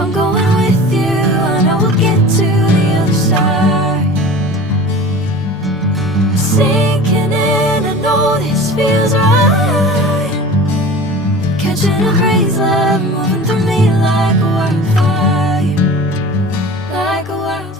I'm going with you, I know we'll get to the other side. Sinking in, I know this feels right. Catching a crazy love, moving through me like a wildfire, like a wildfire.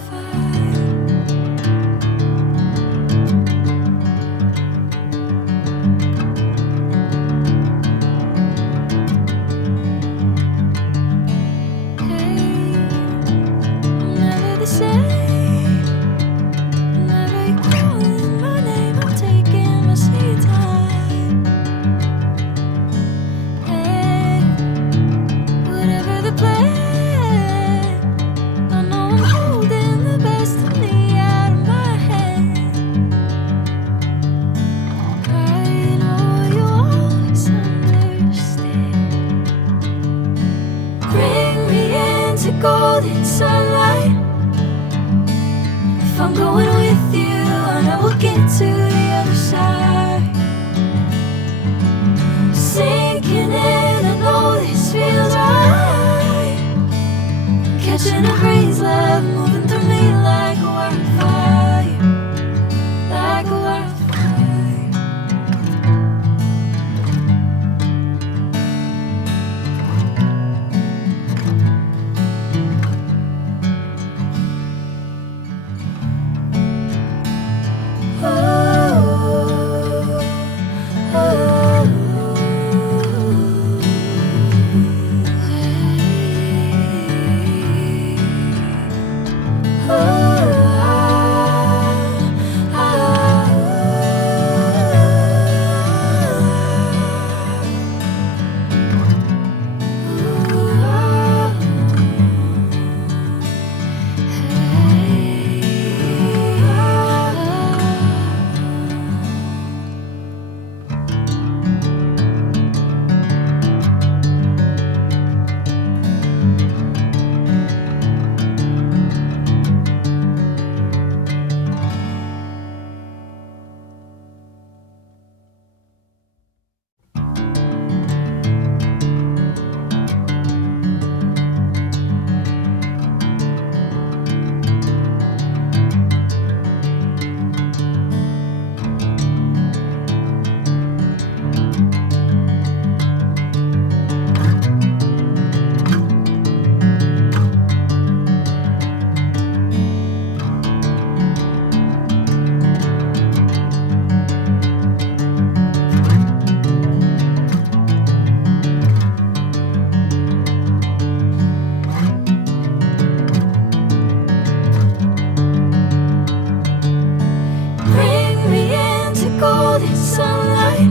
Golden sunlight. If I'm going with you, I know we'll get to the other side. Sinking in, I know this feels right. Catching a crazy love, moving through me like a wildfire, like a wildfire. Golden sunlight.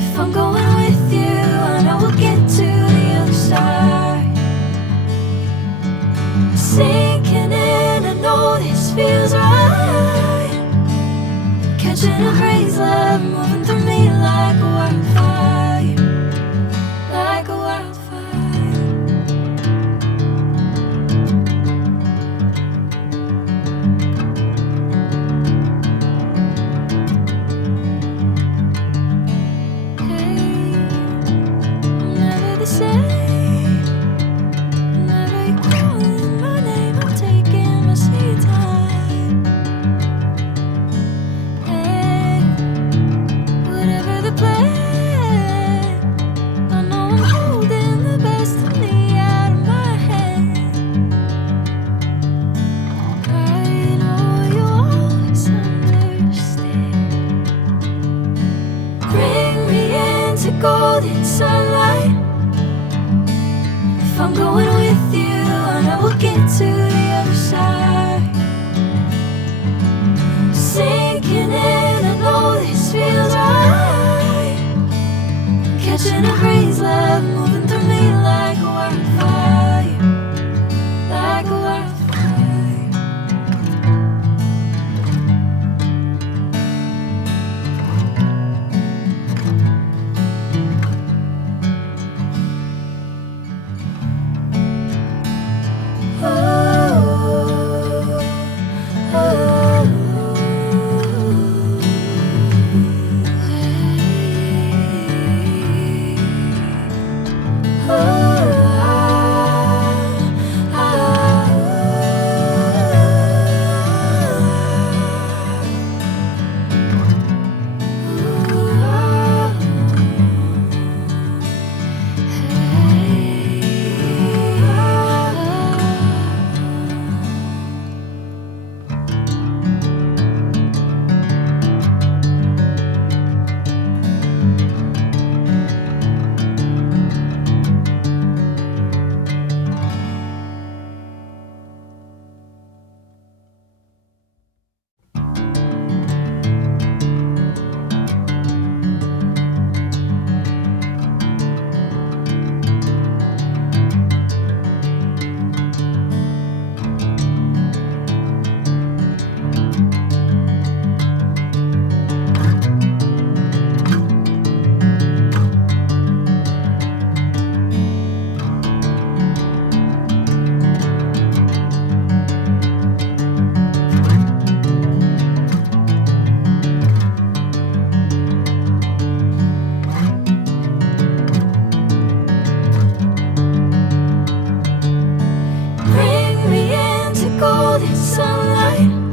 If I'm going with you, I know we'll get to the other side. Sinking in, I know this feels right. Catching a crazy love, moving through me like a wildfire, like a wildfire. Golden sunlight. If I'm going with you, I know we'll get to the other side. Sinking in, I know this feels right. Catching a crazy love, moving through me like a wildfire, like a wildfire. golden sunlight.